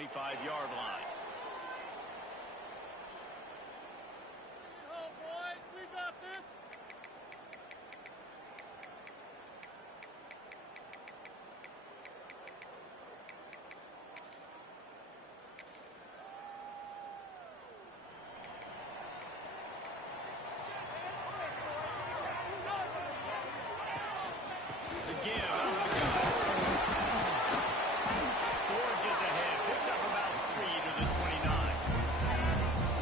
25-yard line. Go, boys, we got this. The give out of the gun. Forges ahead. Picks up about 3 to the 29.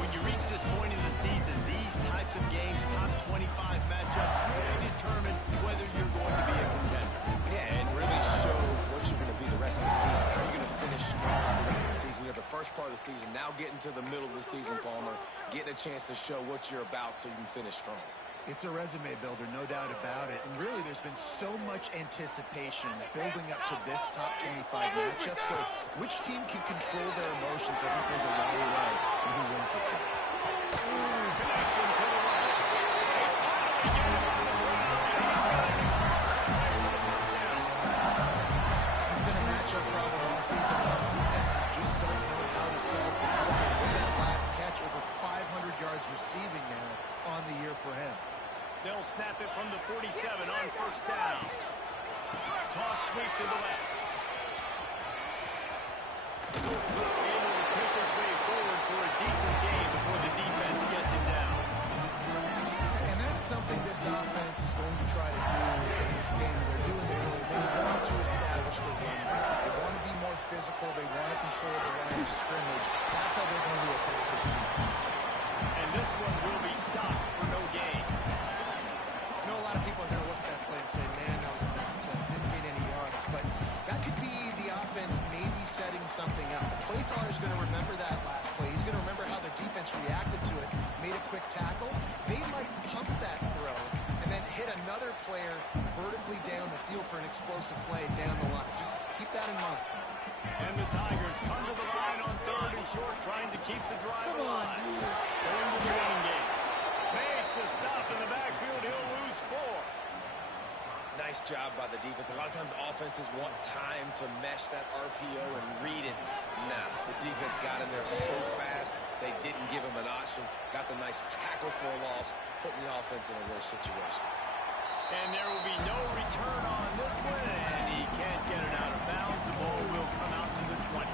When you reach this point in the season, these types of games, top 25 matchups, really determine whether you're going to be a contender. Yeah, and really show what you're going to be the rest of the season. How you're going to finish strong throughout the season. You're the first part of the season. Now getting to the middle of the season, Palmer. Getting a chance to show what you're about so you can finish strong. It's a resume builder, no doubt about it. And really, there's been so much anticipation building up to this top 25 matchup. So which team can control their emotions? I think there's a lot of way in who wins this one. Connection to the right. It's been a matchup problem all season long. Defenses just don't know how to solve the puzzle. With that last catch, over 500 yards receiving now on the year for him. They'll snap it from the 47 on first down. Toss sweep to the left. Able to pick his way forward for a decent gain before the defense gets him down. And that's something this offense is going to try to do in this game. They're doing it early. They want to establish the run game. They want to be more physical. They want to control the line of scrimmage. That's how they're going to attack this defense. And this one will be stopped for no gain. I know a lot of people are going to look at that play and say, man, that was a bad play. Didn't gain any yards. But that could be the offense maybe setting something up. The play caller is going to remember that last play. He's going to remember how their defense reacted to it, made a quick tackle. They might pump that throw and then hit another player vertically down the field for an explosive play down the line. Just keep that in mind. And the Tigers come to the line on 3rd and short, trying to keep the drive alive. Going to the running game. Makes a stop in the backfield. He'll lose 4. Nice job by the defense. A lot of times offenses want time to mesh that RPO and read it. Nah, the defense got in there so fast, they didn't give him an option. Got the nice tackle for a loss, putting the offense in a worse situation. And there will be no return on this one, and he can't get it out of bounds. The ball will come out to the 20.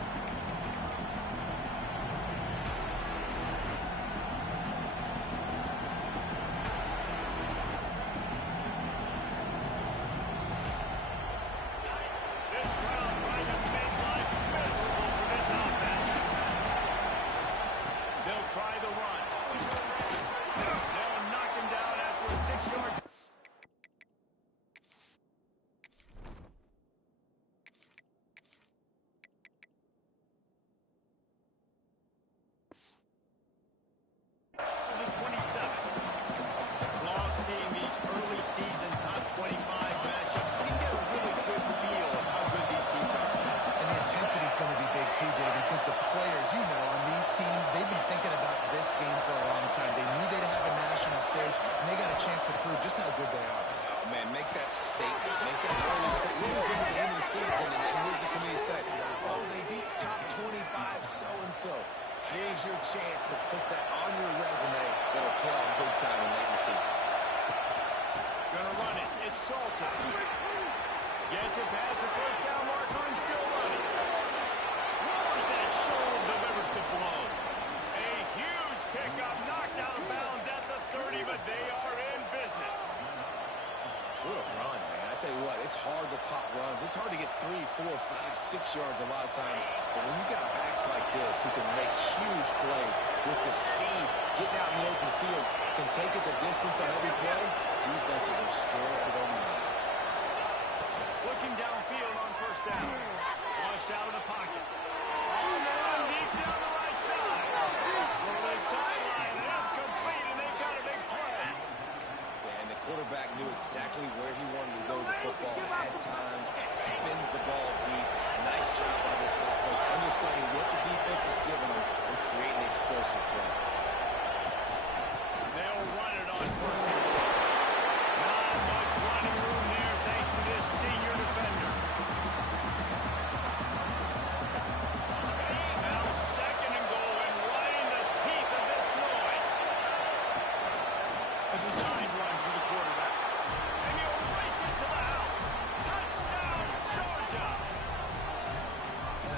This crowd trying to make life miserable for this offense. They'll try the run. They'll knock him down after a 6-yard. The 27. Love seeing these early season top 25 matchups. We can get a really good feel of how good these teams are. And the intensity is going to be big too, Dave, because the players, you know, on these teams, they've been thinking about this game for a long time. They knew they'd have a national stage, and they got a chance to prove just how good they are. Oh, man, make that statement. Make that early statement. We always look at the end of the season, and listen to me a second. Oh, they beat top 25 so-and-so. Here's your chance to put that on your resume that'll pay off big time in late in the season. Gonna run it. It's Salter. Gets it past the first down marker and still running. Lowers that shoulder, delivers the blow. A huge pickup, knocked out of bounds at the 30, but they are in business. What a run, man. I tell you what, it's hard to pop runs. It's hard to get 3, 4, 5, 6 yards a lot of times. But when you got backs like this who can make huge plays with the speed, getting out in the open field, can take it the distance on every play, defenses are scared of their mind. Looking downfield on first down. Flushed out of the pocket. On the run, deep down the right side. Over the sideline, and it's complete, and they've got a big play. And the quarterback knew exactly where he wanted to go with the football. Had time, spins the ball deep. Nice job by this offense, understanding what the defense is giving them and creating the explosive play. They'll run it on first and goal. Not much running room there thanks to this senior defender.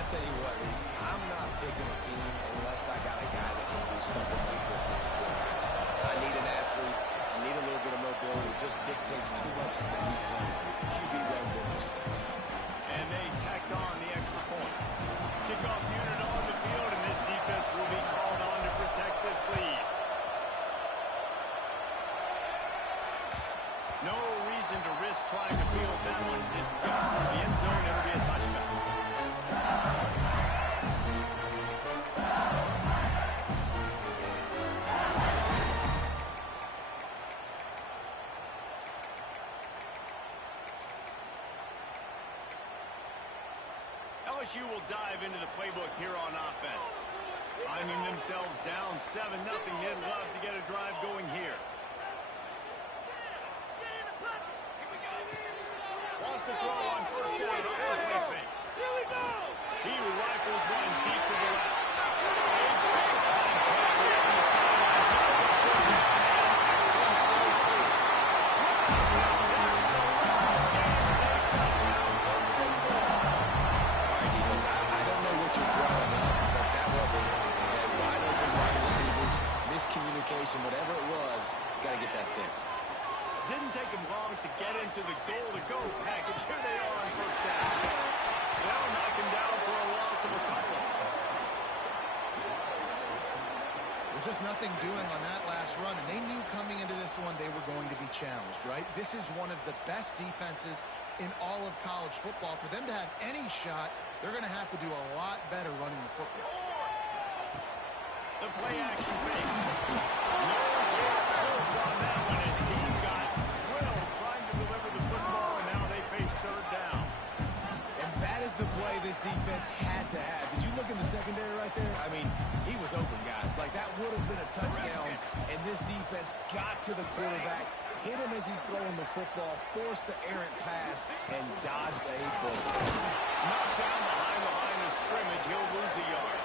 I'll tell you what, Reese, I'm not picking a team unless I got a guy that can do something like this in the quarterback spot. I need an athlete. I need a little bit of mobility. It just dictates too much to the defense. QB runs in for 6. And they tacked on the extra point. Kickoff unit on the field, and this defense will be called on to protect this lead. No reason to risk trying to field that one as it skips through the end zone. It'll be a touchback. LSU will dive into the playbook here on offense. Finding themselves down 7-0, they'd love to get a drive going here. Lost the throw on first down. Play fake. He rifles one deep to the left. A big-time catch along the sideline. This one throw too. I don't know what you're drawing up, but that wasn't it. They had wide open wide receivers, miscommunication, whatever it was, got to get that fixed. Didn't take him long to get into the goal-to-go package. Here they are on first down. They'll knock him down for a loss of a couple. Well, just nothing doing on that last run, and they knew coming into this one they were going to be challenged, right? This is one of the best defenses in all of college football. For them to have any shot, they're going to have to do a lot better running the football. The play action fake. No pulse on that one as he got drilled trying to deliver the football, and now they face third down. And that is the play this defense had to have. Did you look in the secondary right there? I mean, he was open, guys. Like, that would have been a touchdown, and this defense got to the quarterback, hit him as he's throwing the football, forced the errant pass, and dodged a bullet. Knocked down behind the line of scrimmage. He'll lose a yard.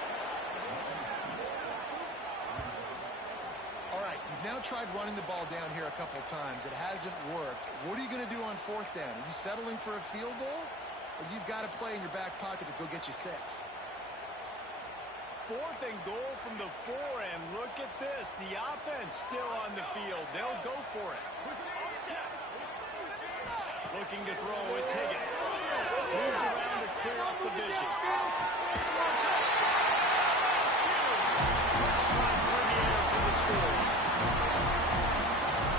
All right, you've now tried running the ball down here a couple times. It hasn't worked. What are you going to do on fourth down? Are you settling for a field goal? Or you've got a play in your back pocket to go get you 6? 4th and goal from the 4, and look at this. The offense still on the field. They'll go for it. Looking to throw, it's Higgins. Moves around to clear up the vision. Quick strike through the air for the score.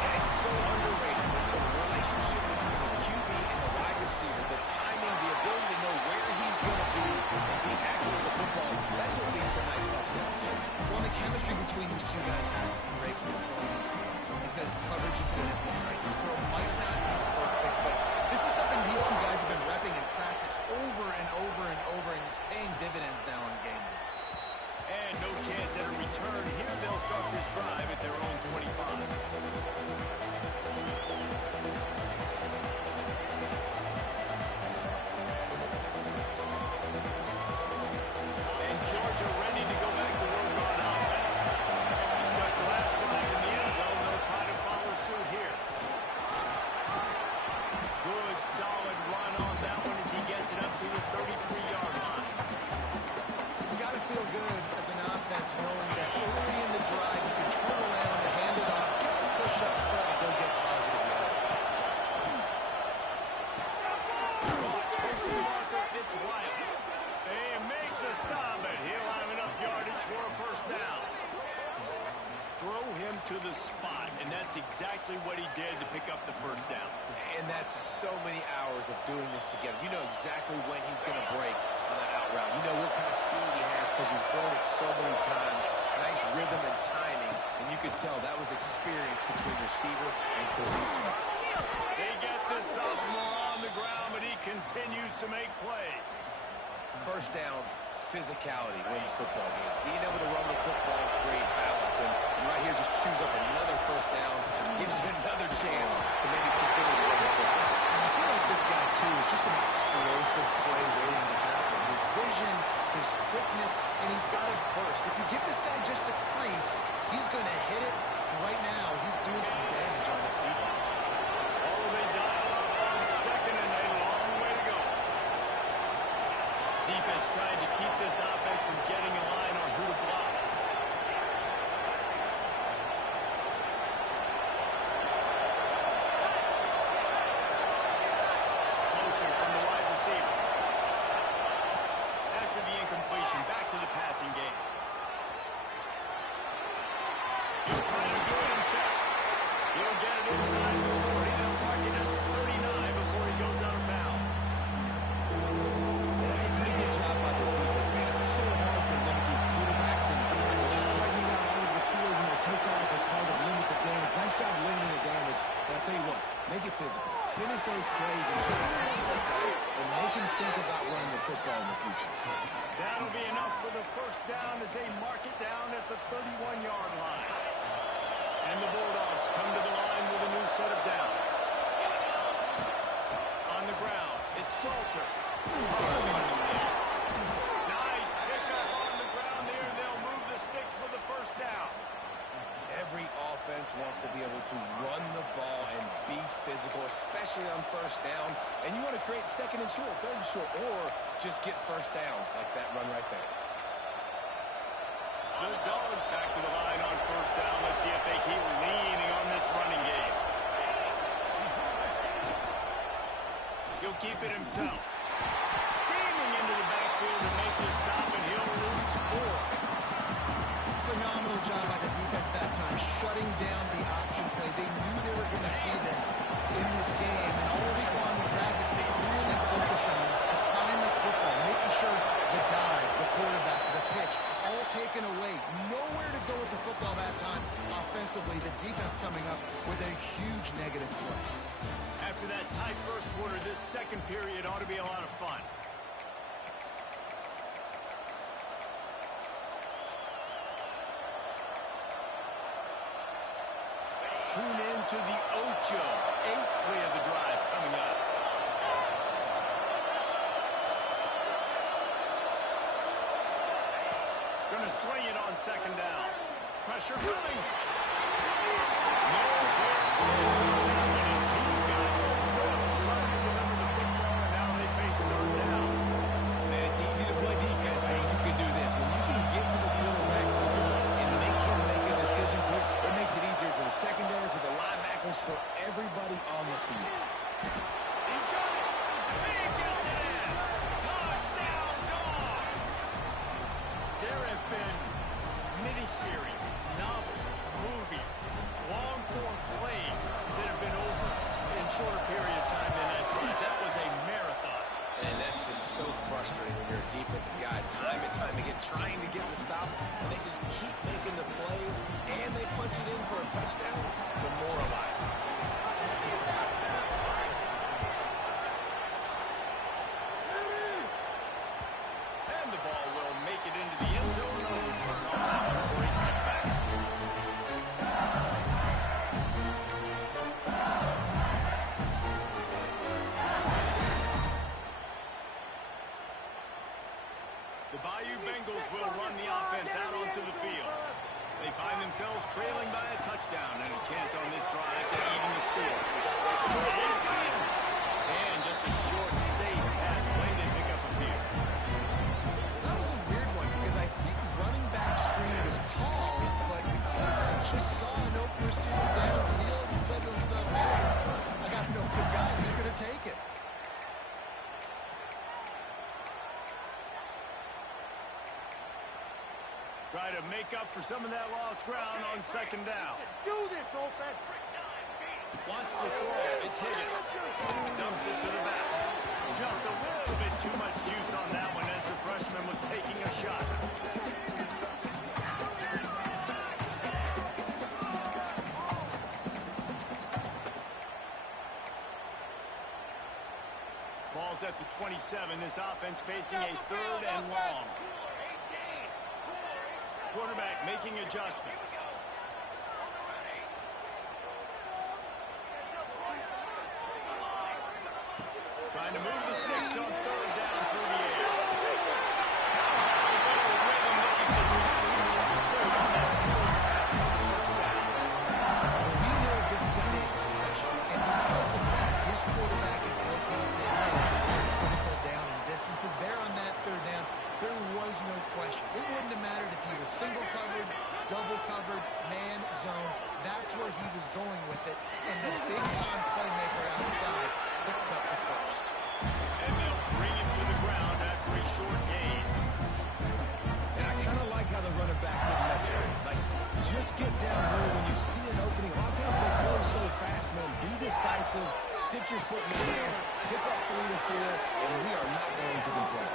And it's so underrated, the relationship between the QB and the wide receiver, the timing, the ability to know where he's going to be and be accurate with the football. That's what leads to a nice touchdown, Jesse. Well, the chemistry between these two guys has to be great when they're throwing because coverage is going to be right. The throw might not be perfect, but this is something these two guys have been repping in practice over and over and over, and it's paying dividends now in game day. And no chance at a return. Here they'll start this drive at their own 25. And Georgia ready to go back to work on offense. He's got the last drive in the end zone. They'll try to follow suit here. Good, solid run on that one as he gets it up to the 33-yard line. It's got to feel good as an offense knowing that early in the drive you can turn around and hand it off, get a push up front, and go get positive yardage. Close to the marker, it's Wyatt. They make the stop, but he'll have enough yardage for a first down. Throw him to the spot, and that's exactly what he did to pick up the first down. And that's so many hours of doing this together. You know exactly when he's going to break on that out route. You know what kind of speed he has because you've thrown it so many times. Nice rhythm and timing, and you could tell that was experience between receiver and quarterback. They get this sophomore on the ground, but he continues to make plays. First down, physicality wins football games. Being able to run the football and create balance. And right here just chews up another first down, gives you another chance to maybe continue to run the football. And I feel like this guy, too, is just an explosive play waiting to happen. His vision, his quickness, and he's got a burst. If you give this guy just a crease, he's going to hit it. And right now, he's doing some damage on this defense. Oh, they dial up on second, and a long way to go. defense trying to keep this offense from getting a line on who to block. Motion from the wide receiver. After the incompletion, back to the passing game. He'll try to do it himself. He'll get it inside the 40. They'll mark it at 39 before he goes out of bounds. That's a pretty good job by this defense, man. It's so hard to limit these quarterbacks, and they're spreading out all over the field. When they take off, it's hard to limit the damage. Nice job limiting the damage. But I'll tell you what, make it physical. Finish those plays and try to take the guy and make him think about running the football in the future. That'll be enough for the first down as they mark it down at the 31-yard line. And the Bulldogs come to the line with a new set of downs. On the ground, it's Salter. Hard running there. Nice pickup on the ground there. They'll move the sticks with the first down. Every offense wants to be able to run the ball and be physical, especially on first down. And you want to create second and short, third and short, or just get first downs like that run right there. The Dogs back to the line on first down. Let's see if they keep leaning on this running game. He'll keep it himself. Steaming into the backfield to make the stop, and he'll lose 4. Phenomenal job by the defense that time, shutting down the option play. They knew they were going to see this in this game, and all week long in practice, they really focused on this assignment football, making sure the dive, the quarterback, the pitch, all taken away. Nowhere to go with the football that time. Offensively, the defense coming up with a huge negative play. After that tight first quarter, this second period ought to be a lot of fun. Tune in to the Ocho. 8th play of the drive coming up. Going to swing it on second down. Pressure coming. Nowhere close on that one as he got just 12 trying to deliver the football, and now they face third down. Man, it's easy to play defense when you can do this. When you can get to the quarterback and make him make a decision quick, it makes it easier for the secondary, for the linebackers, for everybody on the field. He's got it. He gets it in. Touchdown, Dogs. There have been miniseries, novels, movies, long-form plays that have been over in shorter period of time than that drive. That was a marathon. And that's just so frustrating when you're a defensive guy. Time and time again trying to get the stops, and they just keep making the plays, and they punch it in for a touchdown. Demoralizing. And the ball will make it into the end zone. No return on that one for a touchback. The Bayou Bengals will run the offense out onto the field. They find themselves trailing by a touchdown and a chance on this drive to even the score. He's got it. And just a short, safe pass play to pick up a few. That was a weird one because I think running back screen was called, but the quarterback just saw an open receiver downfield and said to himself, hey, I got an open guy who's going to take it. Try to make up for some of that lost ground on second down. Do this, offense. Wants to throw. It's Higgins. Dumps it to the back. Just a little bit too much juice on that one as the freshman was taking a shot. Ball's at the 27. This offense facing a third and long. Quarterback making adjustments. Trying to move the sticks on third down through the air. How about a little rhythm that you can tell on that first down? We know this guy is special, and because of that, his quarterback is looking to critical down and distances. There on that third was no question. It wouldn't have mattered if he was single covered, double covered, man, zone. That's where he was going with it. And the big-time playmaker outside picks up the first. And they'll bring him to the ground after a short gain. And I kind of like how the running back didn't mess with it. Like, just get down low when you see an opening. A lot of times they close so fast, man. Be decisive. Stick your foot in the air. Pick up 3 to 4, and we are not going to complain.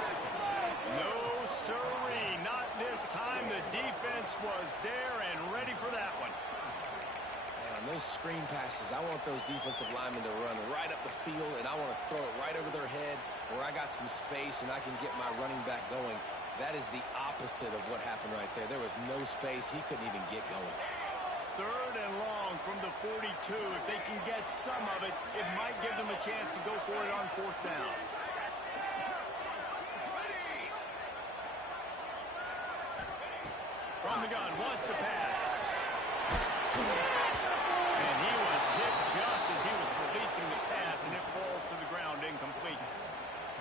No, sirree. Not this time. The defense was there and ready for that one. Man, on those screen passes, I want those defensive linemen to run right up the field, and I want to throw it right over their head where I got some space and I can get my running back going. That is the opposite of what happened right there. There was no space. He couldn't even get going. 3rd and long from the 42. If they can get some of it, it might give them a chance to go for it on 4th down. From the gun, wants to pass. And he was hit just as he was releasing the pass, and it falls to the ground incomplete.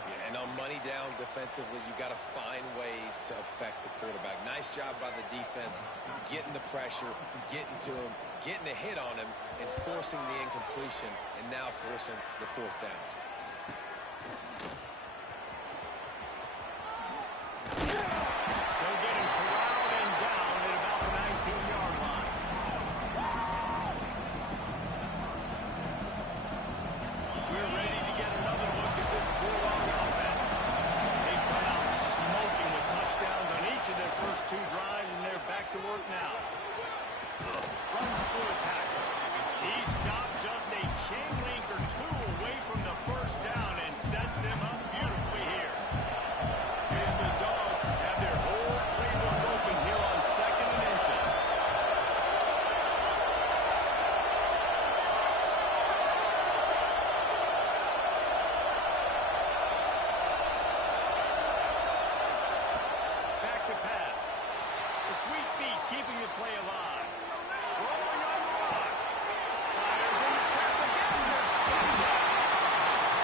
Yeah, and on money down defensively, you got to find ways to affect the quarterback. Nice job by the defense, getting the pressure, getting to him, getting a hit on him, and forcing the incompletion, and now forcing the 4th down. They'll get him corralled and down at about the 19-yard line. We're ready to get another look at this Bulldog offense. They've come out smoking with touchdowns on each of their first 2 drives, and they're back to work now. Runs through a tackle. He stopped just a chain link or 2 away from the first down and sets them up beautifully here. And the Dogs have their whole playbook open here on 2nd and inches. Back to pass. The sweet feet keeping the play alive. Rolling on the rock. Fires in the trap again. There's Sunday.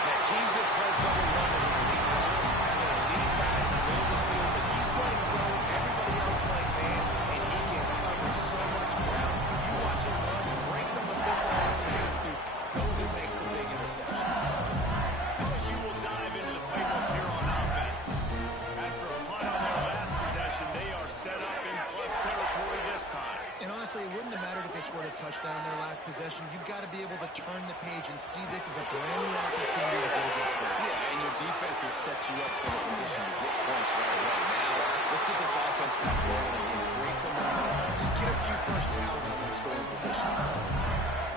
Now, teams that play double run and elite level have an elite guy in the middle of the field, but he's playing zone, everybody else playing man, and he can cover so much ground. You watch him run, breaks on the football when he has to, goes and makes the big interception. LSU will dive into the playbook here on offense. After a punt on their last possession, they are set up in plus territory this time. And honestly, it wouldn't have mattered if they scored a touchdown in their last possession. You've got to be able to turn the page and see this as a brand new opportunity to go get points. Yeah, and your defense has set you up for the position to get points right away. Now, let's get this offense back rolling and create some momentum. Just get a few first downs and scoring position.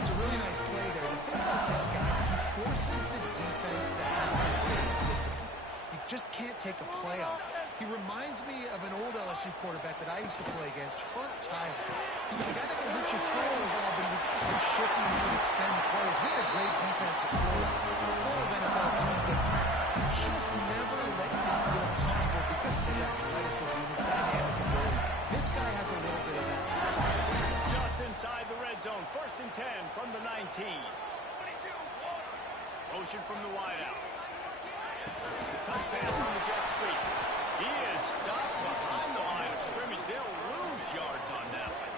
It's a really nice play there. The thing about this guy, he forces the defense to have to stay disciplined. You just can't take a play off. He reminds me of an old LSU quarterback that I used to play against, Herb Tyler. He was a guy that could hurt you throwing the ball, but he was also shifty and could extend plays. We had a great defense at Florida, full of NFL dudes, but he just never let you feel comfortable because of his athleticism and his dynamic ability. This guy has a little bit of that too. Just inside the red zone. 1st and 10 from the 19. Motion from the wideout. Touch pass on the jet sweep. He is stopped behind the line of scrimmage. They'll lose yards on that one.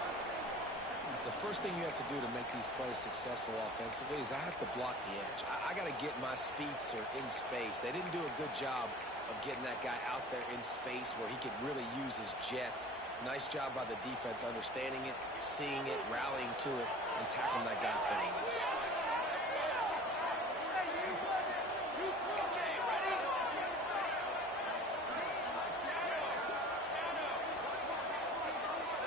The first thing you have to do to make these plays successful offensively is I have to block the edge. I got to get my speedster in space. They didn't do a good job of getting that guy out there in space where he could really use his jets. Nice job by the defense understanding it, seeing it, rallying to it, and tackling that guy for a loss.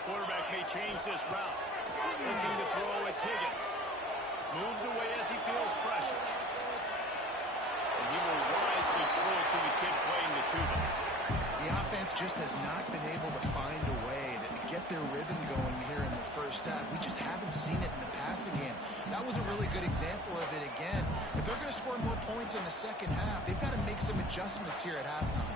Quarterback may change this route. Looking to throw, it's Higgins. Moves away as he feels pressure. And he will wisely throw it to the kid playing the tuba. The offense just has not been able to find a way to get their rhythm going here in the first half. We just haven't seen it in the passing game. That was a really good example of it again. If they're going to score more points in the second half, they've got to make some adjustments here at halftime.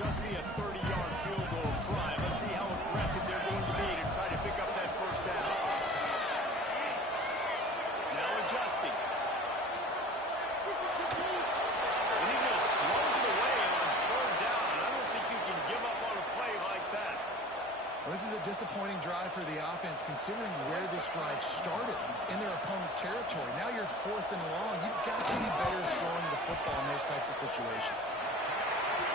just be a 30-yard field goal try. Let's see how aggressive they're going to be to try to pick up that first down. Now adjusting. And he just throws it away on third down. I don't think you can give up on a play like that. Well, this is a disappointing drive for the offense, considering where this drive started in their opponent territory. Now you're 4th and long. You've got to be better throwing the football in those types of situations.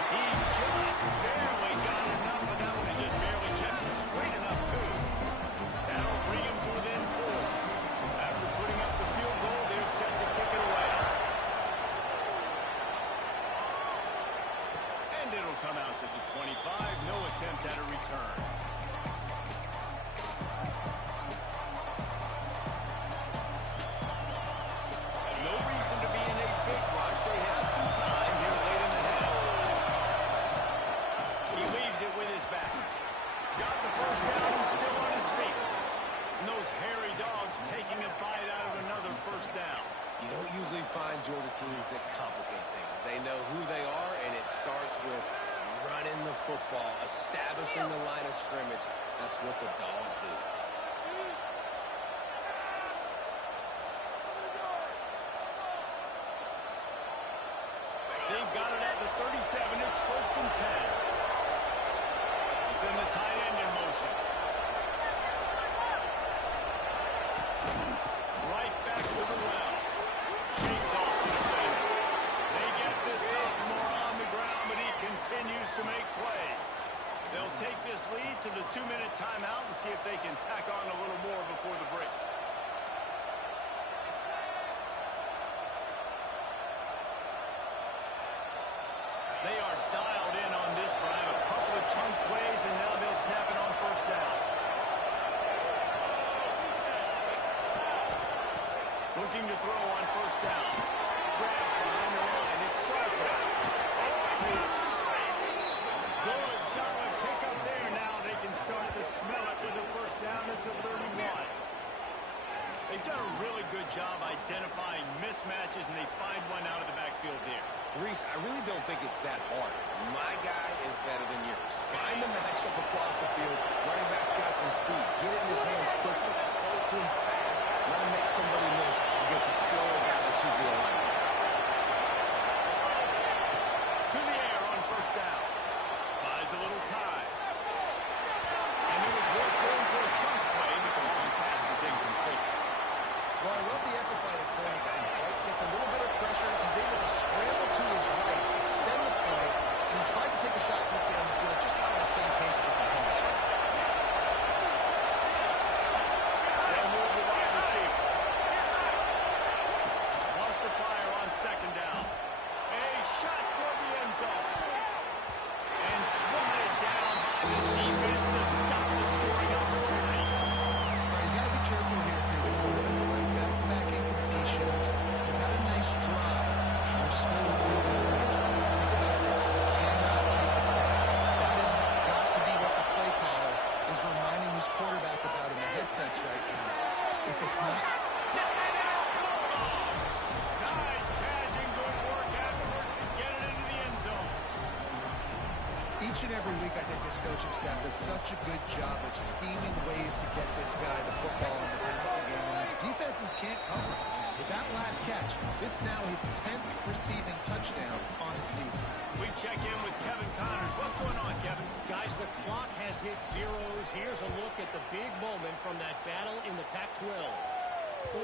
He just barely got enough, but that one he just barely kept it straight enough, too. That'll bring him to within 4. After putting up the field goal, they're set to kick it away. And it'll come out to the 25. No attempt at a return. No reason to be in a big rush. They have some time here late in the half. He leaves it with his back. Got the first down and still on his feet. And those hairy dogs taking a bite out of another first down. You don't usually find Georgia teams that complicate things. They know who they are, and it starts with running the football, establishing the line of scrimmage. That's what the dogs do. They've got it at the 37. It's 1st and 10. He's in the tight end in motion. Right back to the well. Shakes off the defender. They get this sophomore on the ground, but he continues to make plays. They'll take this lead to the 2-minute timeout and see if they can tack on a little more before the break. They are dialed in on this drive. A couple of chunk plays, and now they'll snap it on first down. Looking to throw on first down. Grab behind the line. It's Salter. Good, solid pickup there. Now they can start to smell it with the first down at the 31. They've done a really good job identifying mismatches, and they find one out of the backfield there. Reese, I really don't think it's that hard. My guy is better than yours. Find the matchup across the field. Running back's got some speed. Get it in his hands quickly. Throw it to him fast. Let him make somebody miss against a slower guy that's usually a lineman. To the air on first down. Buys a little time. And it was worth going for a chunk play, but the long pass is incomplete. Well, I love the effort by the quarterback. Right? Gets a little bit of pressure. He's able to scramble to his right, extend the play, and he tried to take a shot deep down the field, just not on the same page with his intended play. They'll move the wide receiver. Wants to fire on second down. A shot toward the end zone. And swatted down by the defense to stop the scoring opportunity. All right, you got to be careful here if you're the quarterback. Right? Back-to-back incompletions. You got a nice drive. You're small field goal range. Think about this. You cannot take a sack. That has got to be what the play caller is reminding his quarterback about in the headsets right now. If it's not... Nice catch and good work afterwards to get it into the end zone. Each and every week, I think this coaching staff does such a good job of scheming ways to get this guy the football in the passing game, and defenses can't cover it. With that last catch, this is now his 10th receiving touchdown on the season. We check in with Kevin Connors. What's going on, Kevin? Guys, the clock has hit zeros. Here's a look at the big moment from that battle in the Pac-12.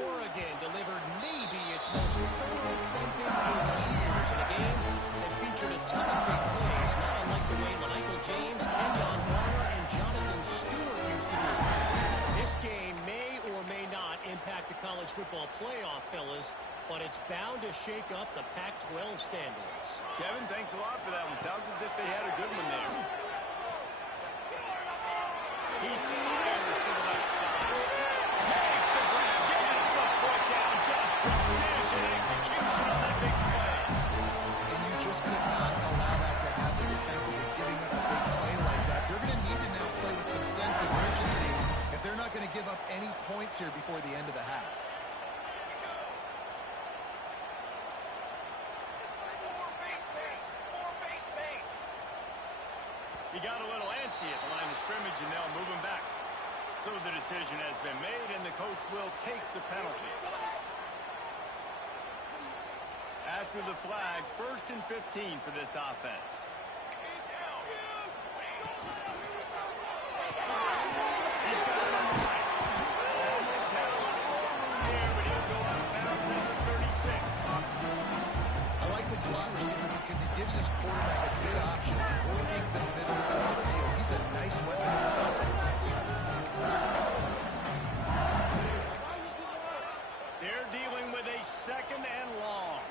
Oregon delivered maybe its most thorough thumping in years in a game that featured a ton of big plays, not unlike the way Michael James, Kenyon Barner, and Jonathan Stewart used to do. This game may or may not impact the college football playoff, fellas, but it's bound to shake up the Pac-12 standings. Kevin, thanks a lot for that one. Sounds as if they had a good one there. He fires to the left side. Makes the grab. Gets the foot down. Just precision execution on that big play. And you just could not allow that to happen defensively, giving up a big play like that. They're going to need to now play with some sense of urgency if they're not going to give up any points here before the end of the half. He got a little antsy at the line of scrimmage, and they'll move him back. So the decision has been made, and the coach will take the penalty. After the flag, 1st and 15 for this offense. He's got it on the right. Almost had a lot more room there, but he'll go out of bounds at the 36. I like the slot receiver because he gives his quarterback a good option working the middle of the field. He's a nice weapon in this offense. They're dealing with a 2nd and long.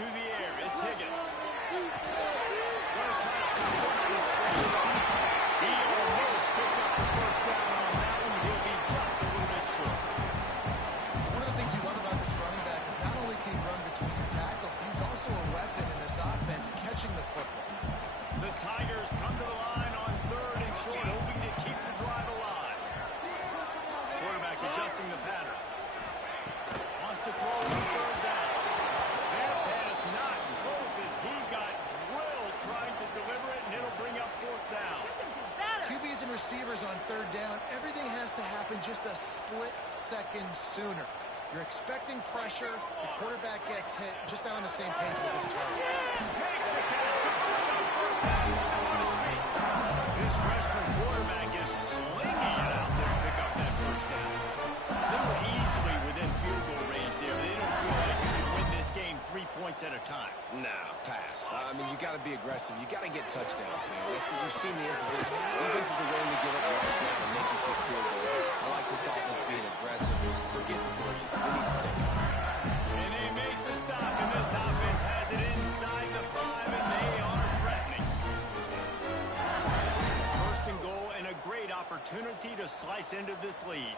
To the air, it's Higgins. Gonna try to put him on the screen. He almost picked up the 1st down on that one. He'll be just a little bit short. One of the things you love about this running back is not only can he run between tackles, but he's also a weapon in this offense catching the football. The Tigers come to the line on 3rd and short, hoping to keep the drive alive. Quarterback adjusting the pattern. Wants to throw on 3rd down. That pass not close as he got drilled trying to deliver it, and it'll bring up 4th down. QBs and receivers on 3rd down, everything has to happen just a split second sooner. You're expecting pressure, the quarterback gets hit, just not on the same page with his target. Makes the catch, converts on 4th down, he's still on his feet. This freshman quarterback is slinging it out there to pick up that 1st down. They were easily within field goal range there. They don't feel like you can win this game 3 points at a time. No, pass. I mean, you got to be aggressive. You got to get touchdowns, man. You've seen the emphasis. Defenses are willing to give up yards now and make you kick field goals. I like this offense being aggressive. Forget the threes. We need 6s. And they make the stop, and this offense has it inside the 5, and they are threatening. 1st and goal, and a great opportunity to slice into this lead.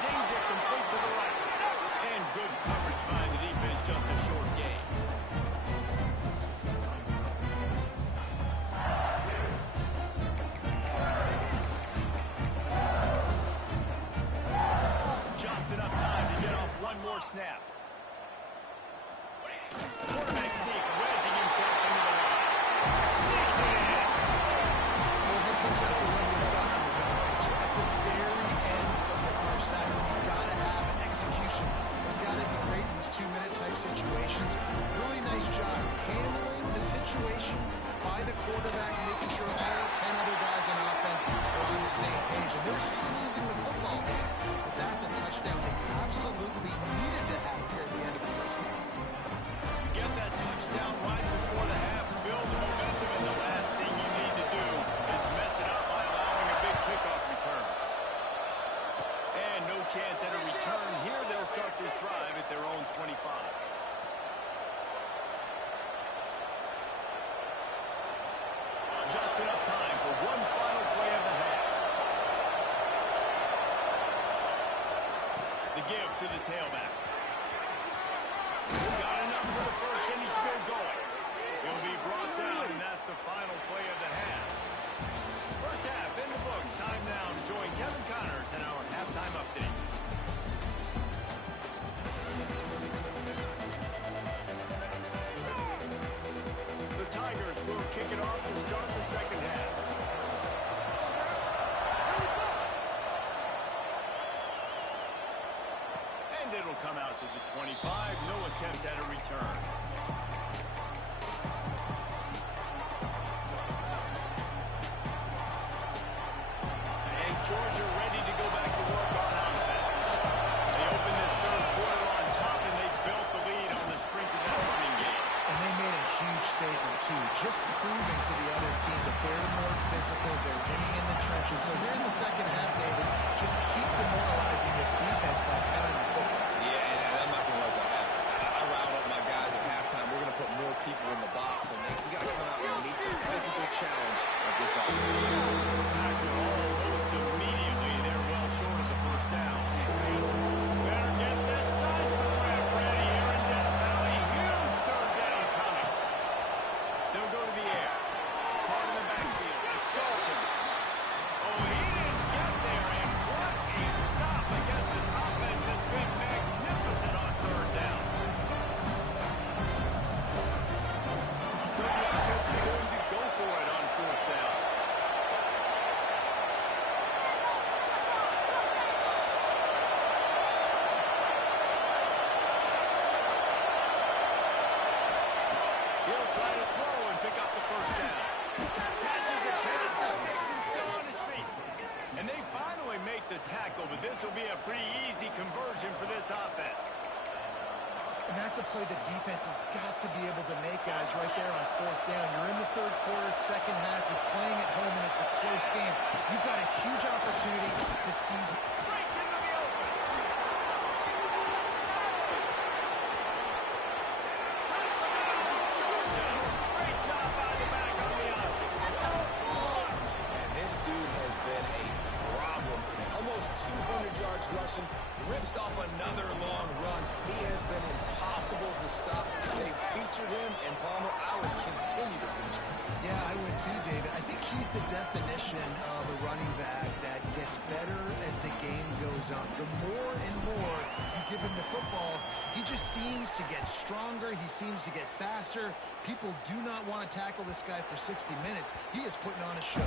Zings it complete to the right. And good coverage by the defense, just a short gain. Just enough time to get off one more snap. Quarterback sneak, wedging himself into the line. Sneaks it in. Well, head coach has to level this off in this offense. You're at the very end of the 1st half. You've got to have an execution. It's got to be great in these 2-minute type situations. Really nice job handling the situation by the quarterback, making sure all 10 other guys on offense are on the same page. And they're still losing the football game. But that's a touchdown they absolutely needed to have here at the end of the 1st half. You get that touchdown right before the half, build the momentum, and the last thing you need to do is mess it up by allowing a big kickoff return. And no chance at a return here. They'll start this drive at their own 25. Just enough time for one final play of the half. The give to the tailback. Got enough for the 1st, and he's still going. He'll be brought down, and that's the final play of the half. 1st half in the books. Time now to join Kevin Connors in our halftime update. The Tigers will kick it off to start the 2nd half. And it'll come out to the 25. No attempt at a return. And Georgia ready to go back to work on offense. They opened this 3rd quarter on top, and they built the lead on the strength of that running game. And they made a huge statement, too, just proving to the other team that they're more physical, they're winning in the trenches. So here in the 2nd half, David, just keep demoralizing this defense by pounding the football. Yeah, and I'm not going to let that happen. I riled up my guys at halftime. try to throw and pick up the first down. Catches it past the sticks and still on his feet. And they finally make the tackle, but this will be a pretty easy conversion for this offense. And that's a play the defense has got to be able to make, guys, right there on fourth down. You're in the third quarter, second half. You're playing at home, and it's a close game. You've got a huge opportunity to seize. Breaks into the open. Touchdown, Georgia. Great job by the back on the option. And this dude has been a problem today. Almost 200 yards rushing, rips off another long run. He has been impossible to stop. They've featured him, and Palmer, I would continue to feature him. Yeah, I would too, David. I think he's the definition of a running back that gets better as the game goes on. The more and more you give him the football, he just seems to get stronger. He seems to get faster. People do not want to tackle this guy for 60 minutes. He is putting on a show.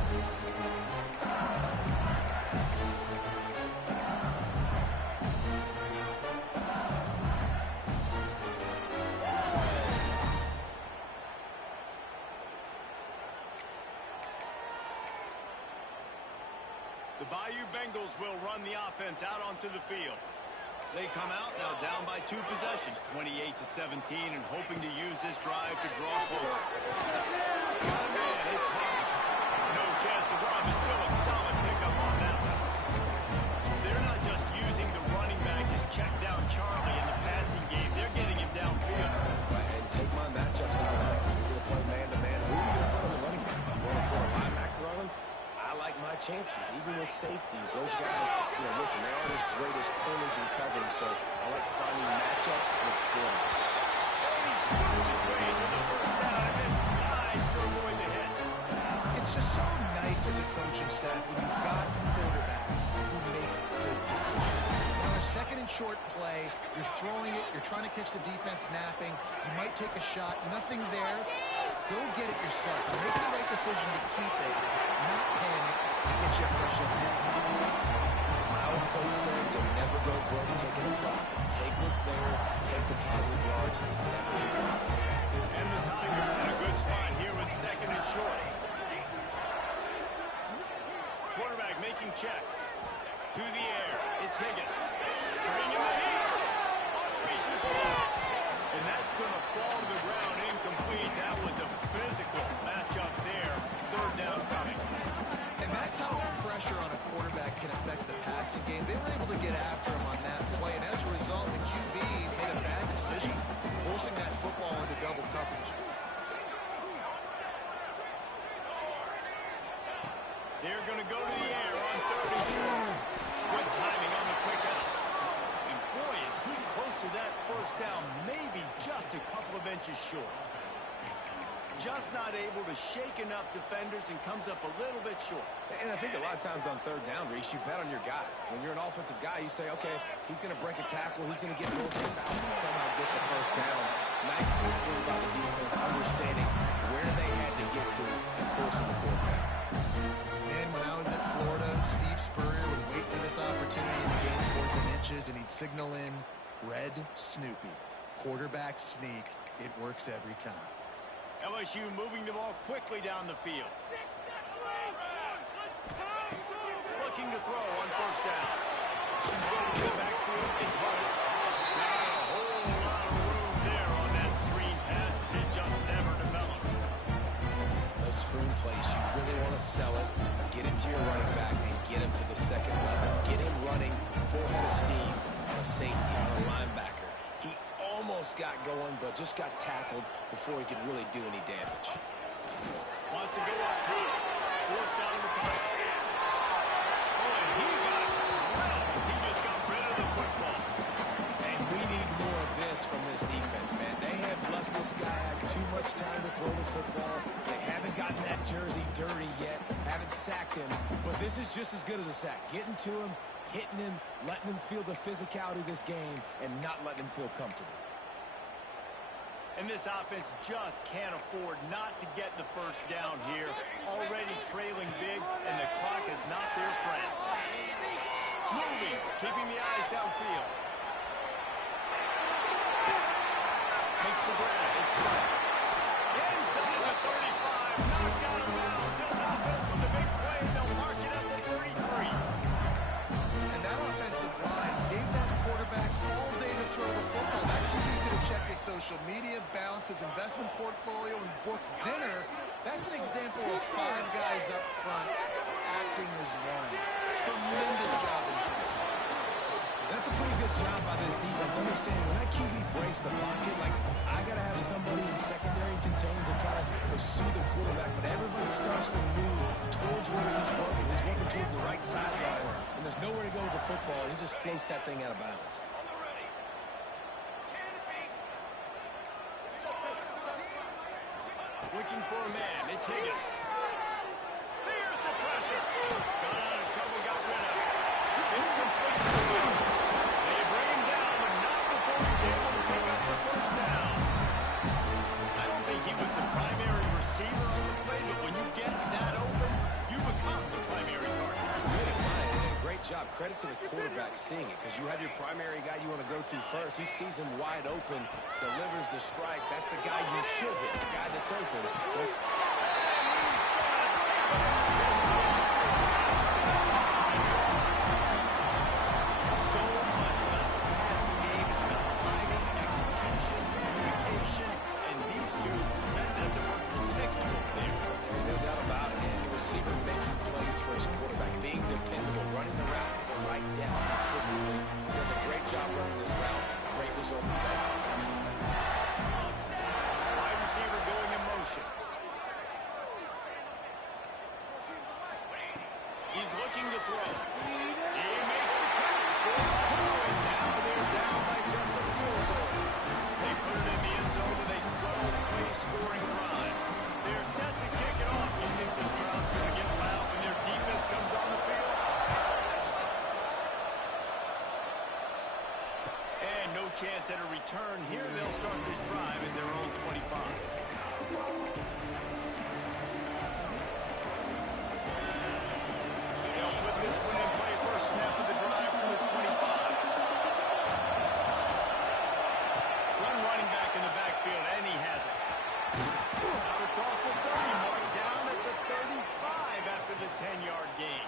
The Bayou Bengals will run the offense out onto the field. They come out now down by 2 possessions, 28-17, and hoping to use this drive to draw closer. Oh, man, it's hard. No chance to run, but still a solid pickup on that one. They're not just using the running back as check down Charlie in the passing game. They're getting him downfield. And take my matchups out of line. You're going to play man-to-man. Who are you going to put on the running back? I'm going to put a linebacker on him. I like my chances, even with safeties. Those guys, listen, they aren't as great as corners and covering, so I like finding matchups and exploring. He scoops his way to the first down and then slides to avoid the hit. It's just so nice as a coaching staff when you've got quarterbacks who make good decisions. On a second and short play, you're throwing it, you're trying to catch the defense napping, you might take a shot, nothing there. Go get it yourself. Make the right decision to keep it, not panic, and get you a fresh up. My old coach said, don't never go broke taking a profit. Take what's there, take the positive yards, and never be wrong. And the Tigers in a good spot here with second and short. Quarterback making checks. To the air. It's Higgins. Bringing the heat. Unleashes ball. And that's going to fall to the ground incomplete. That was a physical matchup there. Third down coming. And that's how pressure on a quarterback can affect the passing game. They were able to get after him on that play, and as a result, the QB made a bad decision, forcing that football into double coverage. They're going to go to the air on third and short. Good timing on the quick out. And boy, is he close to that first down, maybe just a couple of inches short. Just not able to shake enough defenders and comes up a little bit short. And I think a lot of times on third down, Reese, you bet on your guy. When you're an offensive guy, you say, okay, he's going to break a tackle, he's going to get north and south and somehow get the first down. Nice tackling by the defense, understanding where they had to get to and forcing the fourth down. And when I was at Florida, Steve Spurrier would wait for this opportunity in the game's fourth and inches, and he'd signal in Red Snoopy. Quarterback sneak. It works every time. LSU moving the ball quickly down the field. Looking to throw on first down. Into the backfield, it's hard. Not a whole lot of room there on that screen pass as it just never developed. Those screen plays, you really want to sell it, get it to your running back, and get him to the second level. Get him running full head of steam on a safety, on a linebacker. He almost got going, but just got tackled before he could really do any damage. Wants to go up top. Forced down in the pocket. Oh, and he got drilled as he just got rid of the football. And we need more of this from this defense, man. They have left this guy have too much time to throw the football. They haven't gotten that jersey dirty yet, haven't sacked him, but this is just as good as a sack. Getting to him, hitting him, letting him feel the physicality of this game, and not letting him feel comfortable. And this offense just can't afford not to get the first down here. Already trailing big, and the clock is not their friend. Moving, keeping the eyes downfield. Makes the grab. It's caught. End 35, knocked out of bounds. This offense with the big play, they'll mark it at the 33. And that offensive line gave that quarterback all day to throw the football. That QB could have checked his social media, balanced his investment portfolio, and booked dinner. That's an example of 5 guys up front acting as one. Tremendous job in defense. That's a pretty good job by this defense. Understanding when that QB breaks the pocket, like, I got to have somebody in secondary contained to kind of pursue the quarterback, but everybody starts to move towards where he's working. He's working towards the right sidelines, and there's nowhere to go with the football. He just floats that thing out of bounds. Looking for a man. It's Higgins. There's the pressure. Got out of trouble, got rid of it. It's complete to the win. They bring him down, but not before he's able to pick up the first down. I don't think he was the primary receiver on the play, but when you get that open, you become the primary target. Really, great job. Credit to the quarterback seeing it, because you have your primary guy you want to go to first. He sees him wide open, delivers the strike. That's the guy you should hit, the guy that's open. Well, so much about the passing game is about timing, execution, communication, and these two, that's a virtual textbook there. There's no doubt about it. And the receiver making plays for his quarterback, being dependable, running the route to the right depth consistently. He does a great job running his route. Great result because of it. Wide receiver going in motion. He's looking to throw. He makes the catch for the two, and now they're down by just a field goal. They put it in the end zone with a 12-play scoring drive. They're set to kick it off. You think this crowd's going to get loud when their defense comes on the field? And no chance at a return here. They'll start this drive in their own 25. They'll put this one in play first snap of the drive from the 25. One running back in the backfield, and he has it. Out across the 30, mark down at the 35 after the 10-yard gain.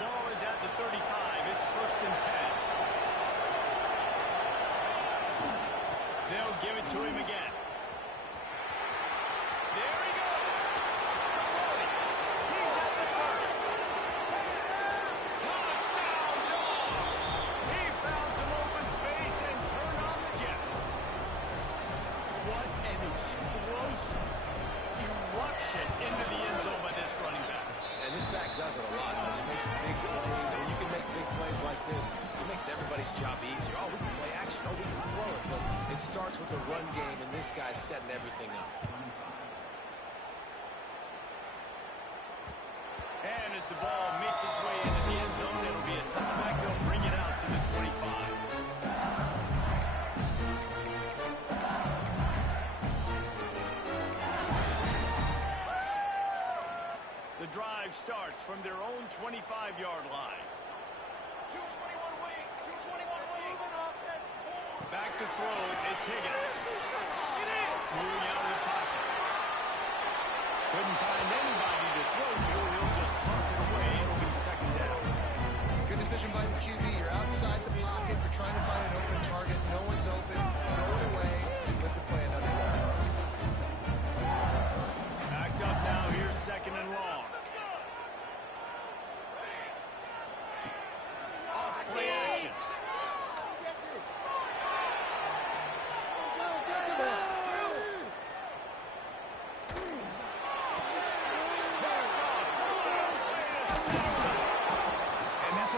Ball is at the 35. It's first and 10. They'll give it to him again. There he goes. The 40. He's at the 30. Touchdown, Dogs! He found some open space and turned on the Jets. What an explosive eruption into the end zone by this running back. And this back does it a lot. He makes big plays. When you can make big plays like this, it makes everybody's job easier. Oh, we can play action. Oh, we can throw it. But it starts with the run game, and this guy's setting everything up. And as the ball makes its way into the end zone, it'll be a touchback. They'll bring it out to the 25. The drive starts from their own 25-yard line. 221 wing. 221 wing. Back to throw, it's Higgins. Moving out of the pocket. Couldn't find anybody to throw to. He'll just toss it away. It'll be second down. Good decision by the QB. You're outside the pocket. You're trying to find an open target. No one's open. Throw it away. Live to play another yard. Backed up now. Here's second and long. Off play action.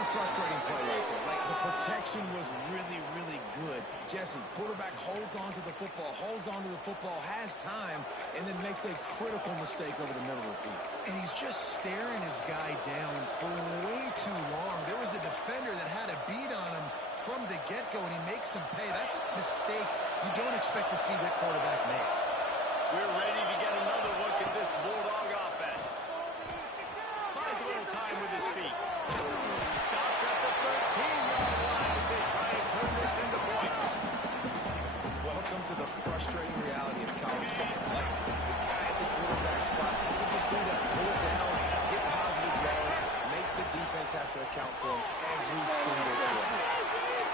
Frustrating play right there. Like, the protection was really, really good. Jesse, quarterback holds on to the football, has time, and then makes a critical mistake over the middle of the field. And he's just staring his guy down for way too long. There was the defender that had a beat on him from the get-go, and he makes him pay. That's a mistake you don't expect to see that quarterback make. We're ready to get another look at this Bulldog offense. Buys a little time with his feet. Stopped at the 13-yard line as they try to turn this into points. Welcome to the frustrating reality of college football. Like, the guy at the quarterback spot can just do that, pull it down, get positive yards, makes the defense have to account for him every single play.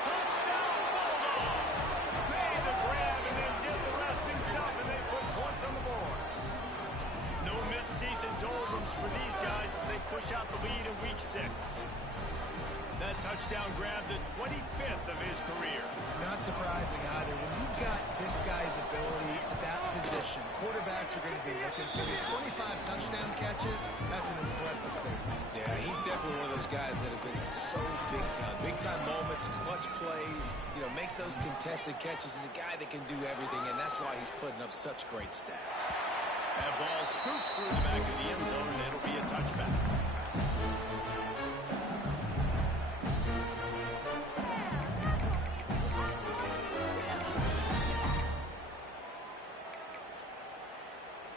Touchdown, Bulldog! Made the grab and then did the rest himself, and they put points on the board. No mid-season doldrums for these guys as they push out the lead in Week 6. That touchdown grabbed the 25th of his career. Not surprising either. When you've got this guy's ability at that position, quarterbacks are going to be looking for you. 25 touchdown catches, that's an impressive thing. Yeah, he's definitely one of those guys that have been so big time. Big time moments, clutch plays, makes those contested catches. He's a guy that can do everything, and that's why he's putting up such great stats. That ball scoots through the back of the end zone, and it'll be a touchback.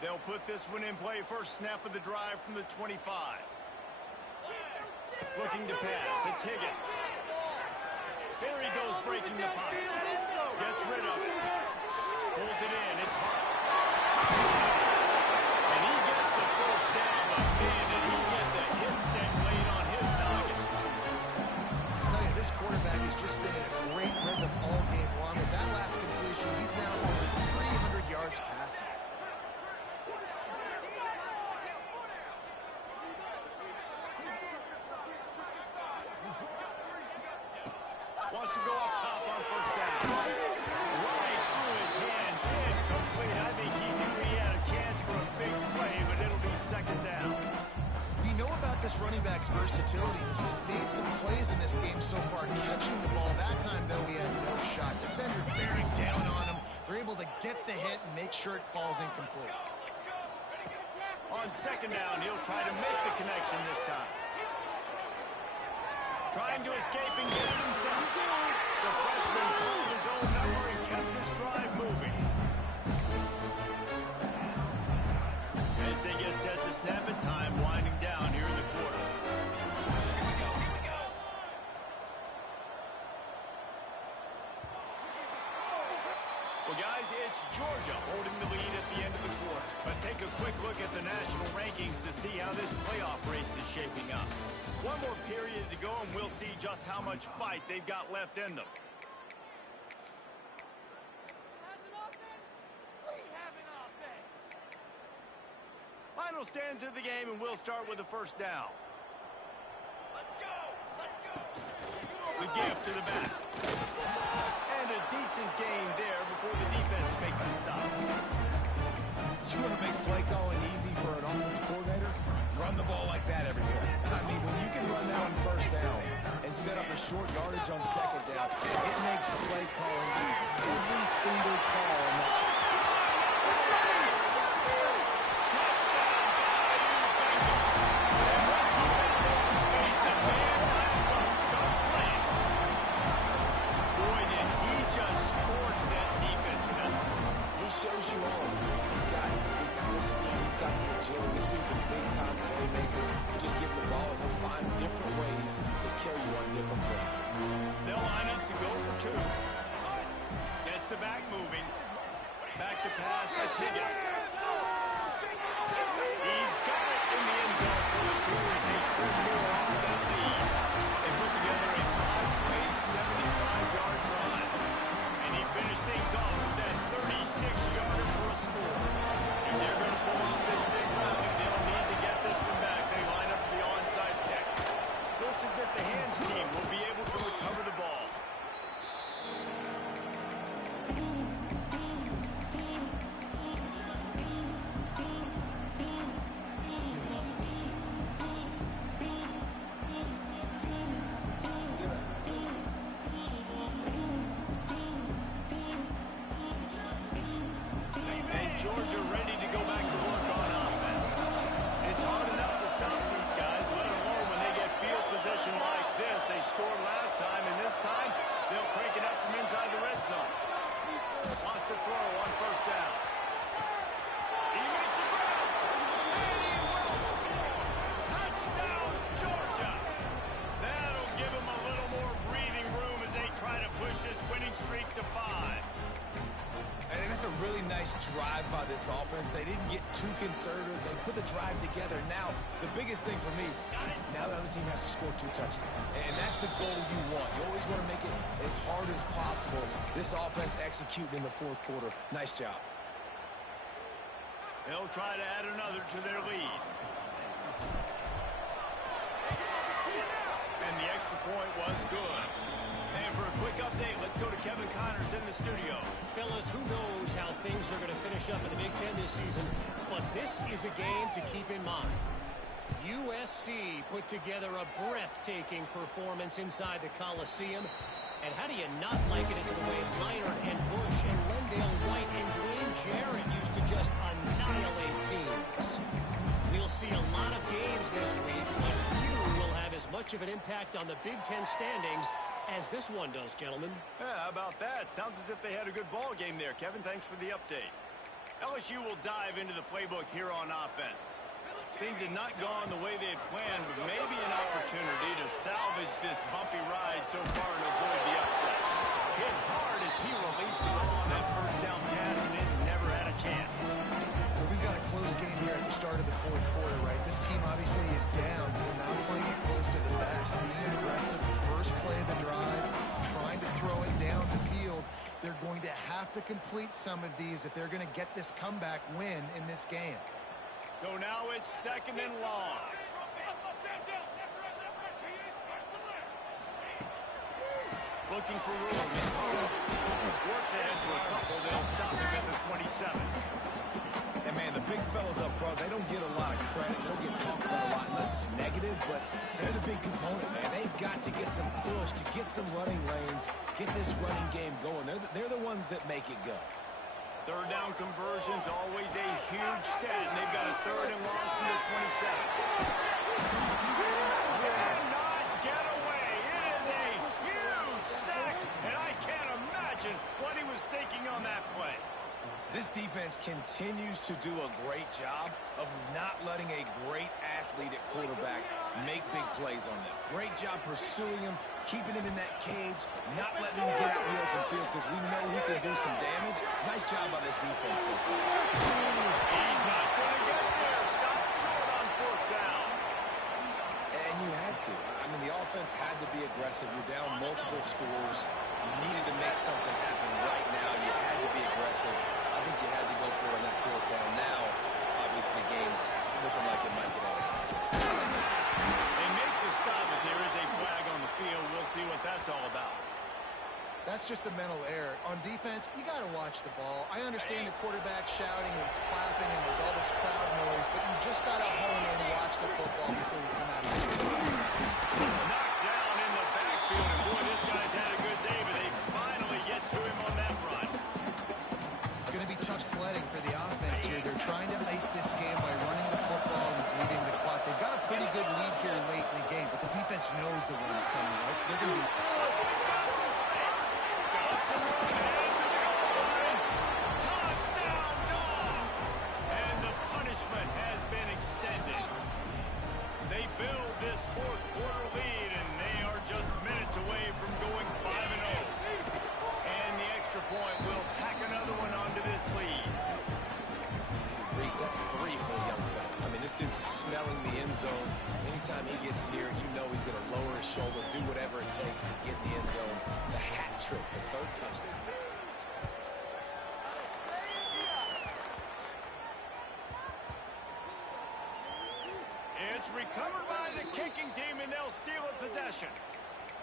They'll put this one in play. First snap of the drive from the 25. Looking to pass. It's Higgins. There he goes, breaking the pocket. Gets rid of it. Pulls it in. It's Hart. And he gets the first down, but man, did he get the hit stick laid on his noggin. I'll tell you, this quarterback has just been in a great rhythm all game long. With that last completion, he's now over 300 yards passing. Wants to go up top on first down. Right through his hands. Incomplete. I think he knew he had a chance for a big play, but it'll be second down. We know about this running back's versatility. He's made some plays in this game so far, catching the ball. That time, though, he had no shot. Defender bearing down on him. They're able to get the hit and make sure it falls incomplete. On second down, he'll try to make the connection this time. Trying to escape and get it himself. The freshman called his own number and kept this drive moving. As they get set to snap it, time winding down here in the quarter. Here we go. Well, guys, it's Georgia holding the lead at the end of the quarter. Let's take a quick look at the national rankings to see how this playoff race is shaping up. One more period to go, and we'll see just how much fight they've got left in them. Final stands of the game, and we'll start with the first down. Let's go. The gift to the back. And a decent gain there before the defense makes a stop. You want to make play calling easy for an offensive coordinator? Run the ball like that every day. I mean, when you can run that on first down and set up a short yardage on second down, it makes play calling easy. Every single call on that. Shows you all. He's got the speed, he's got the agility. This dude's a big-time playmaker. Just give him the ball, and he'll find different ways to kill you on different plays. They'll line up to go for two. Gets the back moving. Back to pass. That's Higgins. He's got it in the end zone for the two as they trim more off of that lead. They put together a 5-play, 75-yard drive. And he finished things off with that 36-yarder for a score. If they're going to pull off this big rally, they'll need to get this one back. They line up for the onside kick. Looks as if the hands team will be able to recover the ball. Georgia ready to go back to work on offense. It's hard enough to stop these guys, let alone when they get field position like this. They scored last time, and this time they'll crank it up from inside the red zone. Lost a throw on first down. He makes a grab, and he will score. Touchdown, Georgia. That'll give them a little more breathing room as they try to push this winning streak to 5. a really nice drive by this offense. They didn't get too conservative. They put the drive together. Now, the biggest thing for me, now the other team has to score 2 touchdowns. And that's the goal you want. You always want to make it as hard as possible. This offense executing in the fourth quarter. Nice job. They'll try to add another to their lead. And the extra point was good. And for a quick update, let's go to Kevin Connors in the studio. Fellas, who knows how things are going to finish up in the Big Ten this season, but this is a game to keep in mind. USC put together a breathtaking performance inside the Coliseum. And how do you not like it into the way Leinart and Bush and Lendale White and Dwayne Jarrett used to just annihilate teams? We'll see a lot of games this week, but few will have as much of an impact on the Big Ten standings as this one does, gentlemen. Yeah, how about that? Sounds as if they had a good ball game there. Kevin, thanks for the update. LSU will dive into the playbook here on offense. Things had not gone the way they had planned, but maybe an opportunity to salvage this bumpy ride so far and avoid the upset. Hit hard as he released the ball on that first down pass, and it never had a chance. Well, we've got a close game here at the start of the fourth quarter, right? This team obviously is down. They're not playing it close to the vest. Being aggressive, first play of the drive, trying to throw it down the field. They're going to have to complete some of these if they're going to get this comeback win in this game. So now it's 2nd and long. Looking for room. Works ahead to a couple. They'll stop him at the 27. And, man, the big fellas up front, they don't get a lot of credit. They don't get talked about a lot unless it's negative, but they're the big component, man. They've got to get some push, to get some running lanes, get this running game going. They're the ones that make it go. Third down conversion's always a huge stat, and they've got a 3rd and long from the 27. Cannot get away. It is a huge sack, and I can't imagine what he was thinking on that play. This defense continues to do a great job of not letting a great athlete at quarterback make big plays on them. Great job pursuing him, keeping him in that cage, not letting him get out in the open field because we know he can do some damage. Nice job by this defense so far. He's not going to get there. Stop short on 4th down. And you had to. I mean, the offense had to be aggressive. You're down multiple scores. You needed to make something happen right now. You had to be aggressive. I think you had to go for it on that 4th down. Now, obviously, the game's looking like it might get out of hand. They make the stop, but there is a flag on the field. We'll see what that's all about. That's just a mental error. On defense, you got to watch the ball. I understand the quarterback shouting and he's clapping and there's all this crowd noise, but you just got to hone in, watch the football before you come out of this. Knocked down in the backfield, and boy, this guy's had a good day, but they finally get to him on that run. It's going to be tough sledding for the offense here. They're trying to ice this game by running the football and bleeding the clock. They've got a pretty good lead here late in the game, but the defense knows the run's coming, right? So they're going to be... He's got some space. Got some room ahead to the goal line. Touchdown, Dogs! And the punishment has been extended. They build this fourth quarter lead, and they are just minutes away from going 5-0. And the extra point will tack another one onto this lead. Reese, that's 3 for the young fella. I mean, this dude's smelling the end zone. Anytime he gets near it, you know he's going to lower his shoulder, do whatever it takes to get in the end zone. The hat trick, the 3rd touchdown. It's recovered by the kicking team, and they'll steal a possession.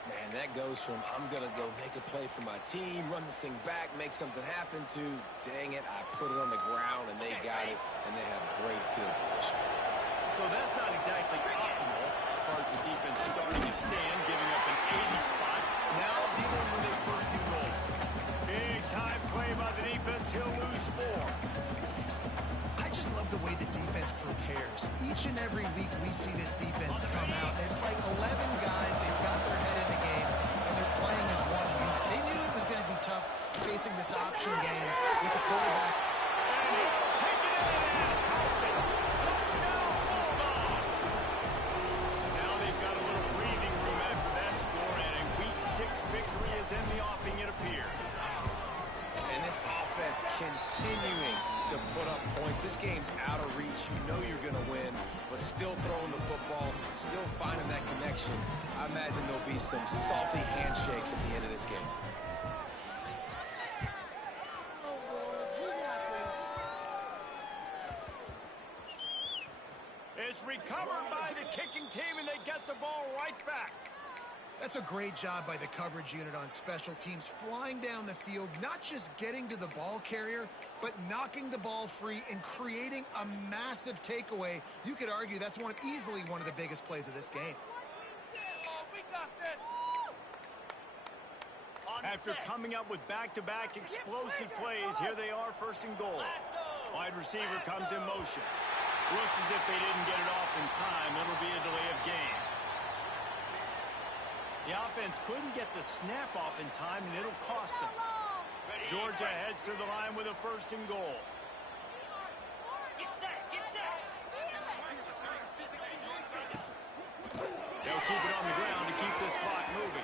Man, that goes from I'm going to go make a play for my team, run this thing back, make something happen to, dang it, I put it on the ground, and they got it, and they have great field position. So that's not exactly optimal as far as the defense starting to stand, giving up an 80 spot. Now dealing with a 1st and goal. Big time play by the defense. He'll lose 4. I just love the way the defense prepares. Each and every week we see this defense come out, and it's like 11 guys, they've got their head in the game, and they're playing as one unit. They knew it was going to be tough facing this option game with the quarterback. And he'll take it in and house it. Touchdown, Bulldogs! Now they've got a little breathing room after that score, and a Week 6 victory is in the offing, it appears. And this offense continuing to put up points. This game's out of reach. You know you're going to win, but still throwing the football, still finding that connection. I imagine there'll be some salty handshakes at the end of this game. It's recovered by the kicking team, and they get the ball right back. That's a great job by the coverage unit on special teams, flying down the field, not just getting to the ball carrier, but knocking the ball free and creating a massive takeaway. You could argue that's easily one of the biggest plays of this game. We got this. After coming up with back-to-back explosive plays, here they are, first and goal. Wide receiver comes in motion. Looks as if they didn't get it off in time. It'll be a delay of game. The offense couldn't get the snap off in time, and it'll cost them. Georgia heads to the line with a first and goal. Get set. Get set. They'll keep it on the ground to keep this clock moving.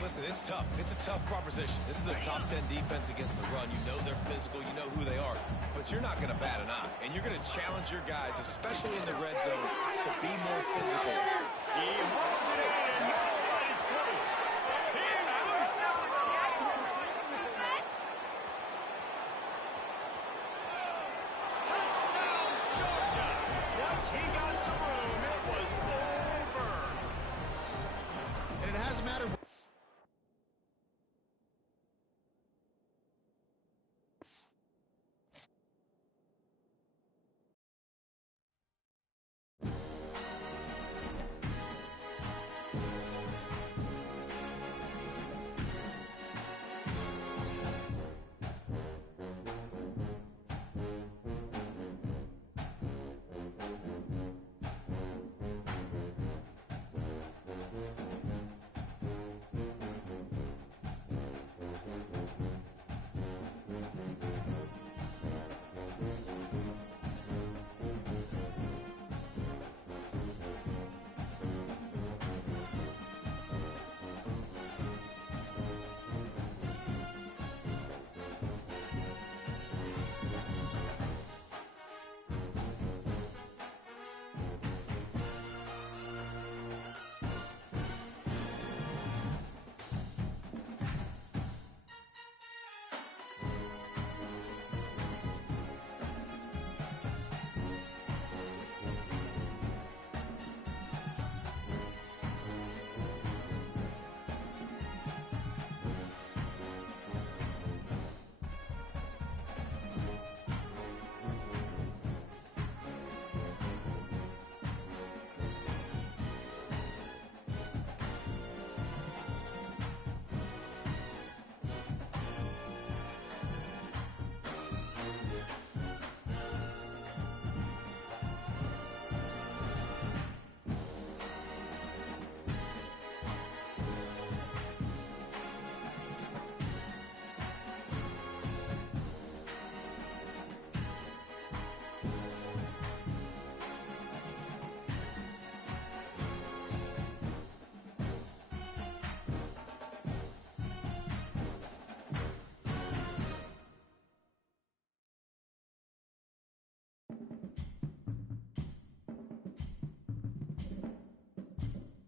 Listen, it's tough. It's a tough proposition. This is the top 10 defense against the run. You know they're physical. You know who they are. But you're not going to bat an eye. And you're going to challenge your guys, especially in the red zone, to be more physical. He holds it in, and nobody's close. He's loose now. Touchdown, Georgia. Once he got some room, it was over. And it hasn't mattered